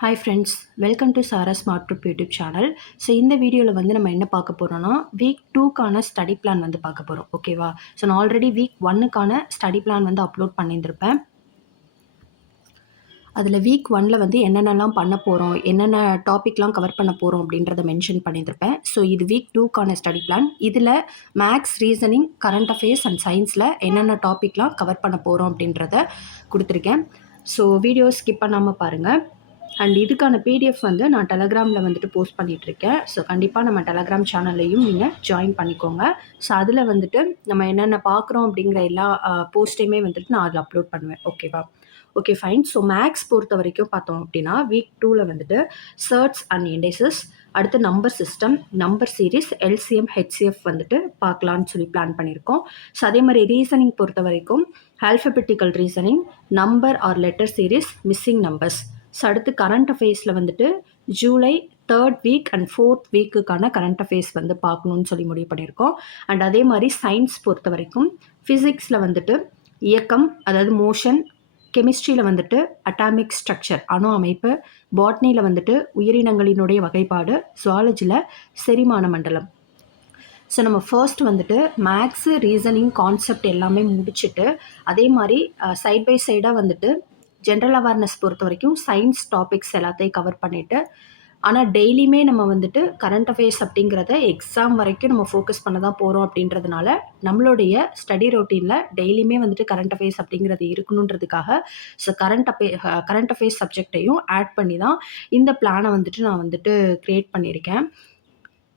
Hi friends, welcome to Sara smart trip YouTube channel. So இந்த வீடியோவில் வந்து நம்ம என்ன பார்க்க போகிறோம்னா, வீக் 2க்கான ஸ்டடி பிளான் வந்து பார்க்க போகிறோம். ஓகேவா? ஸோ நான் ஆல்ரெடி வீக் 1க்கான ஸ்டடி பிளான் வந்து அப்லோட் பண்ணியிருந்திருப்பேன். அதில் வீக் 1ல் வந்து என்னென்னலாம் பண்ண போகிறோம், என்னென்ன டாபிக்லாம் கவர் பண்ண போகிறோம் அப்படின்றத மென்ஷன் பண்ணியிருந்திருப்பேன். ஸோ இது வீக் 2க்கான ஸ்டடி பிளான். இதில் maths, reasoning, current affairs and சயின்ஸில் என்னென்ன டாபிக்லாம் கவர் பண்ண போகிறோம் அப்படின்றத கொடுத்துருக்கேன். ஸோ வீடியோ ஸ்கிப் பண்ணாமல் பாருங்கள். அண்ட் இதுக்கான பிடிஎஃப் வந்து நான் டெலகிராமில் வந்துட்டு போஸ்ட் பண்ணிகிட்ருக்கேன். ஸோ கண்டிப்பாக நம்ம டெலகிராம் சேனல்லையும் நீங்கள் ஜாயின் பண்ணிக்கோங்க. ஸோ அதில் வந்துட்டு நம்ம என்னென்ன பார்க்குறோம் அப்படிங்கிற எல்லா போஸ்ட்டையுமே வந்துட்டு நான் அதில் அப்லோட் பண்ணுவேன். ஓகேவா? Okay, fine. ஸோ மேக்ஸ் பொறுத்த வரைக்கும் பார்த்தோம் அப்படின்னா வீக் 2ல் வந்துட்டு சர்ட்ஸ் அண்ட் இண்டெக்ஸஸ், அடுத்து number system, number series, LCM, HCF வந்துட்டு பார்க்கலான்னு சொல்லி பிளான் பண்ணியிருக்கோம். ஸோ அதே மாதிரி ரீசனிங் பொறுத்த வரைக்கும் alphabetical reasoning, number or letter series, missing numbers. So அடுத்து கரண்ட் அஃபேர்ஸில் வந்துட்டு July 3rd week and 4th வீக்குக்கான கரண்ட் அஃபேர்ஸ் வந்து பார்க்கணுன்னு சொல்லி முடிவு பண்ணியிருக்கோம். அண்ட் அதே மாதிரி சயின்ஸ் பொறுத்த வரைக்கும் ஃபிசிக்ஸில் வந்துட்டு இயக்கம், அதாவது மோஷன், கெமிஸ்ட்ரியில் வந்துட்டு அட்டாமிக் ஸ்ட்ரக்சர், அணு அமைப்பு, பாட்னியில் வந்துட்டு உயிரினங்களினுடைய வகைப்பாடு, ஜுவாலஜியில் செரிமான மண்டலம். ஸோ நம்ம ஃபர்ஸ்ட் வந்துட்டு மேக்ஸு, ரீசனிங், கான்செப்ட் எல்லாமே முடிச்சுட்டு அதே மாதிரி சைட் பை சைடாக வந்துட்டு ஜென்ரல் அவேர்னஸ் பொறுத்த வரைக்கும் சயின்ஸ் டாபிக்ஸ் எல்லாத்தையும் கவர் பண்ணிவிட்டு, ஆனால் டெய்லியுமே நம்ம வந்துட்டு கரண்ட் அஃபேர்ஸ் அப்படிங்கிறத எக்ஸாம் வரைக்கும் நம்ம ஃபோக்கஸ் பண்ண தான் போகிறோம் அப்படின்றதுனால நம்மளுடைய ஸ்டடி ரொட்டீனில் டெய்லியுமே வந்துட்டு கரண்ட் அஃபேர்ஸ் அப்படிங்கிறது இருக்கணுன்றதுக்காக ஸோ கரண்ட் அஃபேர்ஸ் சப்ஜெக்டையும் ஆட் பண்ணி தான் இந்த பிளானை வந்துட்டு நான் வந்துட்டு க்ரியேட் பண்ணியிருக்கேன்.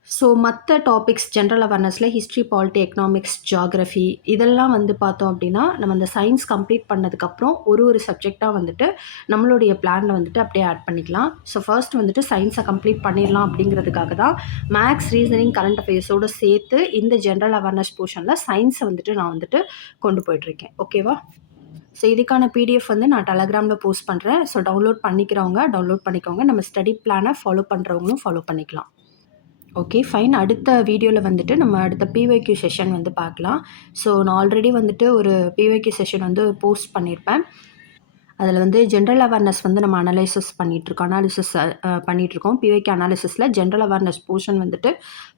ஸோ மற்ற டாபிக்ஸ் ஜென்ரல் அவேர்னஸில் ஹிஸ்ட்ரி, பாலிட்டி, எக்கனாமிக்ஸ், ஜியாகிரஃபி இதெல்லாம் வந்து பார்த்தோம் அப்படின்னா நம்ம அந்த சயின்ஸ் கம்ப்ளீட் பண்ணதுக்கப்புறம் ஒரு சப்ஜெக்டாக வந்துட்டு நம்மளுடைய பிளானில் வந்துட்டு அப்படியே ஆட் பண்ணிக்கலாம். ஸோ ஃபர்ஸ்ட் வந்துட்டு சயின்ஸை கம்ப்ளீட் பண்ணிடலாம் அப்படிங்கிறதுக்காக தான் மேக்ஸ், ரீசனிங், கரண்ட் அஃபேர்ஸோடு சேர்த்து இந்த ஜென்ரல் அவேர்னஸ் போர்ஷனில் சயின்ஸை வந்துட்டு நான் வந்துட்டு கொண்டு போயிட்டுருக்கேன். ஓகேவா? ஸோ இதுக்கான பிடிஎஃப் வந்து நான் டெலகிராமில் போஸ்ட் பண்ணுறேன். ஸோ டவுன்லோட் பண்ணிக்கோங்க. நம்ம ஸ்டடி பிளானை ஃபாலோ பண்ணுறவங்களும் ஃபாலோ பண்ணிக்கலாம். Okay, fine. அடுத்த வீடியோவில் வந்துட்டு நம்ம அடுத்த பிஒய்க்யூ செஷன் வந்து பார்க்கலாம். ஸோ நான் ஆல்ரெடி வந்துட்டு ஒரு பிஒய்க்யூ செஷன் வந்து போஸ்ட் பண்ணியிருப்பேன். அதில் வந்து ஜென்ரல் அவேர்னஸ் வந்து நம்ம அனலைசிஸ் பண்ணிகிட்ருக்கோம். பிஒய்க்யூ அனாலிசிஸில் ஜென்ரல் அவேர்னஸ் போர்ஷன் வந்துட்டு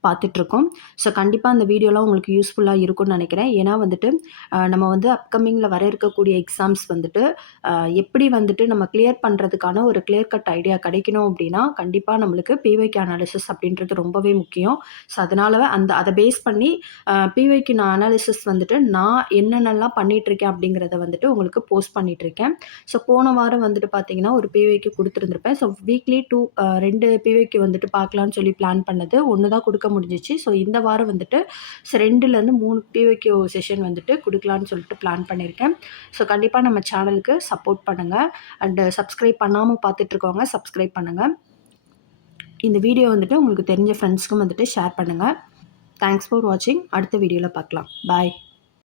பார்த்துட்ருக்கோம். ஸோ கண்டிப்பாக அந்த வீடியோலாம் உங்களுக்கு யூஸ்ஃபுல்லாக இருக்கும்னு நினைக்கிறேன். ஏன்னா வந்துட்டு நம்ம வந்து அப்கமிங்கில் வர இருக்கக்கூடிய எக்ஸாம்ஸ் வந்துட்டு எப்படி வந்துட்டு நம்ம கிளியர் பண்ணுறதுக்கான ஒரு கிளியர் கட் ஐடியா கிடைக்கணும் அப்படின்னா கண்டிப்பாக நம்மளுக்கு பிஒய்க்யூ அனாலிசிஸ் அப்படின்றது ரொம்பவே முக்கியம். ஸோ அதனால் அதை பேஸ் பண்ணி பிஒய்க்யூ அனாலிசிஸ் வந்துட்டு நான் என்னென்னலாம் பண்ணிகிட்ருக்கேன் அப்படிங்கிறத வந்துட்டு உங்களுக்கு போஸ்ட் பண்ணிகிட்ருக்கேன். ஸோ போன வாரம் வந்துட்டு பார்த்தீங்கன்னா ஒரு பிஒய்க்யூ கொடுத்துருந்துருப்பேன். ஸோ வீக்லி 2 பிஒய்க்யூ வந்துட்டு பார்க்கலான்னு சொல்லி பிளான் பண்ணது ஒன்று தான் கொடுக்க முடிஞ்சிச்சு. ஸோ இந்த வாரம் வந்துட்டு 2லேருந்து 3 பிஒய்க்யூ செஷன் வந்துட்டு கொடுக்கலான்னு சொல்லிட்டு பிளான் பண்ணியிருக்கேன். ஸோ கண்டிப்பாக நம்ம சேனலுக்கு சப்போர்ட் பண்ணுங்கள். அண்டு சப்ஸ்கிரைப் பண்ணாமல் பார்த்துட்ருக்கோங்க, சப்ஸ்கிரைப் பண்ணுங்கள். இந்த வீடியோ வந்துட்டு உங்களுக்கு தெரிஞ்ச ஃப்ரெண்ட்ஸ்க்கும் வந்துட்டு ஷேர் பண்ணுங்கள். தேங்க்ஸ் ஃபார் வாட்சிங். அடுத்த வீடியோவில் பார்க்கலாம். பாய்.